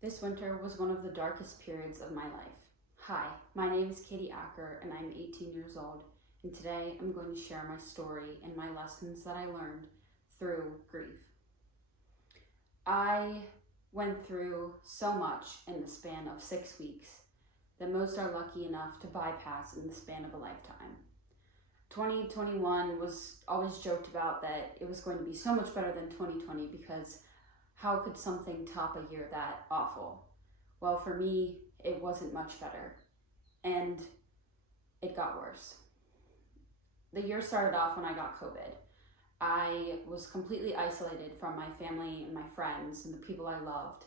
This winter was one of the darkest periods of my life. Hi, my name is Acker and I'm 18 years old, and today I'm going to share my story and my lessons that I learned through grief. I went through so much in the span of 6 weeks that most are lucky enough to bypass in the span of a lifetime. 2021 was always joked about that it was going to be so much better than 2020 because how could something top a year that awful? Well, for me, it wasn't much better, and it got worse. The year started off when I got COVID. I was completely isolated from my family and my friends and the people I loved,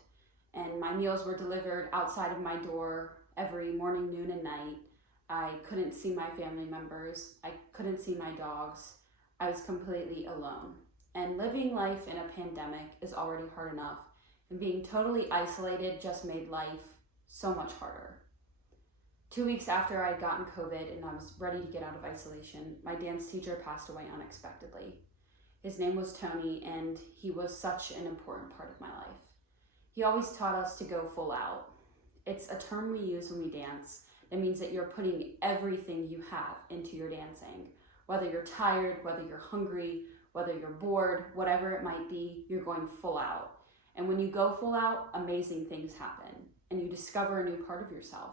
and my meals were delivered outside of my door every morning, noon, and night. I couldn't see my family members. I couldn't see my dogs. I was completely alone. And living life in a pandemic is already hard enough, and being totally isolated just made life so much harder. 2 weeks after I had gotten COVID and I was ready to get out of isolation, my dance teacher passed away unexpectedly. His name was Tony, and he was such an important part of my life. He always taught us to go full out. It's a term we use when we dance. It means that you're putting everything you have into your dancing. Whether you're tired, whether you're hungry, whether you're bored, whatever it might be, you're going full out. And when you go full out, amazing things happen, and you discover a new part of yourself.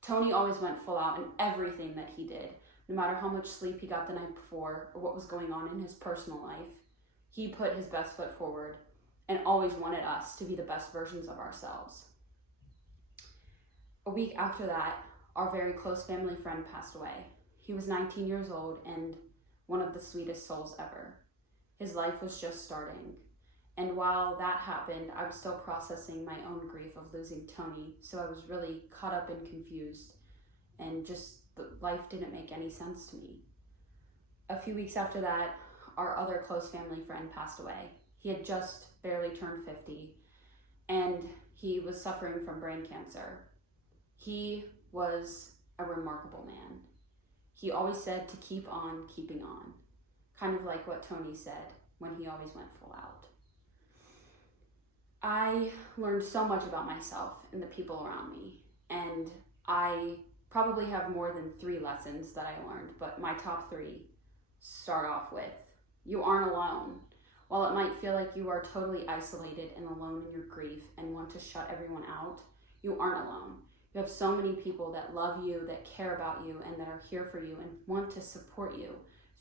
Tony always went full out in everything that he did. No matter how much sleep he got the night before or what was going on in his personal life, he put his best foot forward and always wanted us to be the best versions of ourselves. A week after that, our very close family friend passed away. He was 19 years old and one of the sweetest souls ever. His life was just starting. And while that happened, I was still processing my own grief of losing Tony, so I was really caught up and confused, and just life didn't make any sense to me. A few weeks after that, our other close family friend passed away. He had just barely turned 50, and he was suffering from brain cancer. He was a remarkable man. He always said to keep on keeping on, kind of like what Tony said when he always went full out. I learned so much about myself and the people around me, and I probably have more than 3 lessons that I learned, but my top 3 start off with, you aren't alone. While it might feel like you are totally isolated and alone in your grief and want to shut everyone out, you aren't alone. You have so many people that love you, that care about you, and that are here for you and want to support you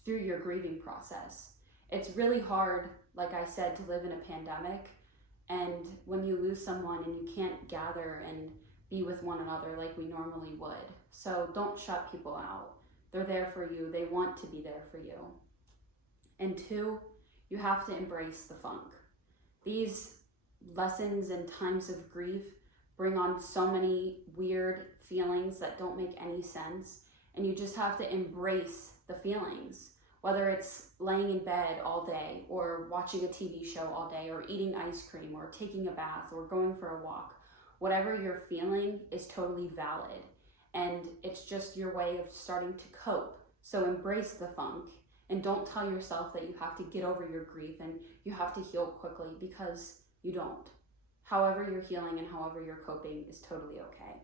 through your grieving process. It's really hard, like I said, to live in a pandemic, and when you lose someone and you can't gather and be with one another like we normally would. So don't shut people out. They're there for you. They want to be there for you. And 2, you have to embrace the funk. These lessons and times of grief bring on so many weird feelings that don't make any sense, and you just have to embrace the feelings, whether it's laying in bed all day or watching a TV show all day or eating ice cream or taking a bath or going for a walk. Whatever you're feeling is totally valid, and it's just your way of starting to cope. So embrace the funk, and don't tell yourself that you have to get over your grief and you have to heal quickly, because you don't. However you're healing and however you're coping is totally okay.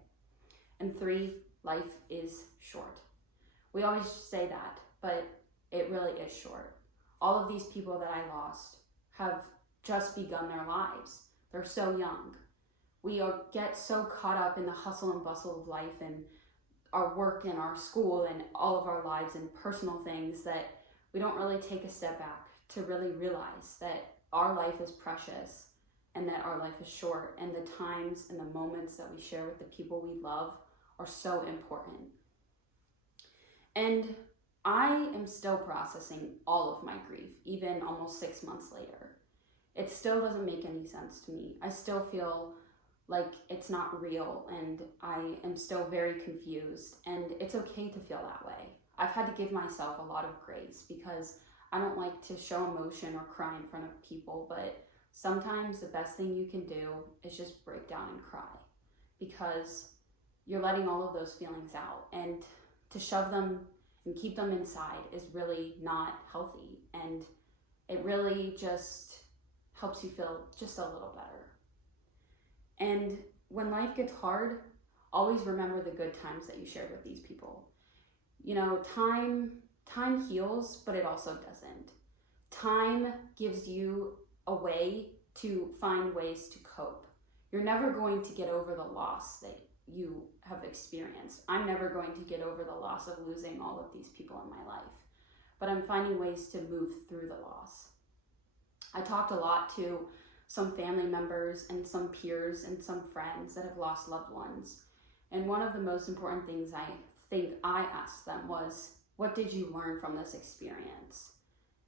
And 3, life is short. We always say that, but it really is short. All of these people that I lost have just begun their lives. They're so young. We get so caught up in the hustle and bustle of life and our work and our school and all of our lives and personal things that we don't really take a step back to really realize that our life is precious and that our life is short, and the times and the moments that we share with the people we love are so important. And I am still processing all of my grief, even almost 6 months later. It still doesn't make any sense to me. I still feel like it's not real, and I am still very confused, and it's okay to feel that way. I've had to give myself a lot of grace because I don't like to show emotion or cry in front of people, but sometimes the best thing you can do is just break down and cry, because you're letting all of those feelings out, and to shove them and keep them inside is really not healthy, and it really just helps you feel just a little better. And when life gets hard, always remember the good times that you shared with these people. You know, time heals, but it also doesn't. Time gives you a way to find ways to cope. You're never going to get over the loss that you have experienced. I'm never going to get over the loss of losing all of these people in my life, but I'm finding ways to move through the loss. I talked a lot to some family members and some peers and some friends that have lost loved ones. And one of the most important things I think I asked them was, what did you learn from this experience?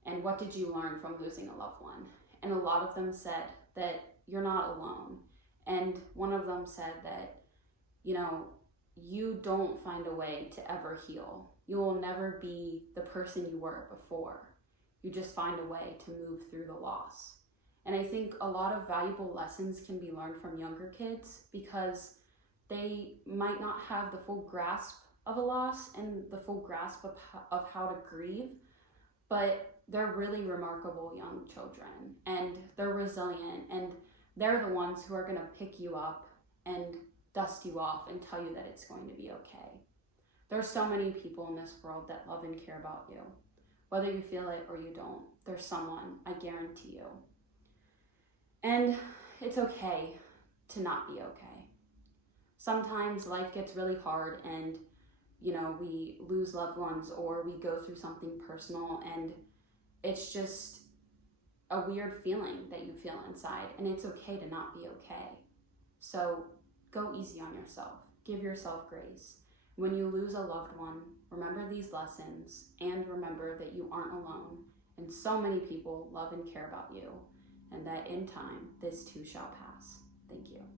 And what did you learn from losing a loved one? And a lot of them said that you're not alone. And one of them said that, you know, you don't find a way to ever heal. You will never be the person you were before. You just find a way to move through the loss. And I think a lot of valuable lessons can be learned from younger kids because they might not have the full grasp of a loss and the full grasp of how to grieve, but they're really remarkable young children, and they're resilient, and they're the ones who are going to pick you up and dust you off and tell you that it's going to be okay. There's so many people in this world that love and care about you. Whether you feel it or you don't, there's someone, I guarantee you. And it's okay to not be okay. Sometimes life gets really hard and, you know, we lose loved ones or we go through something personal, and it's just a weird feeling that you feel inside, and it's okay to not be okay. So go easy on yourself. Give yourself grace. When you lose a loved one, remember these lessons and remember that you aren't alone, and so many people love and care about you, and that in time, this too shall pass. Thank you.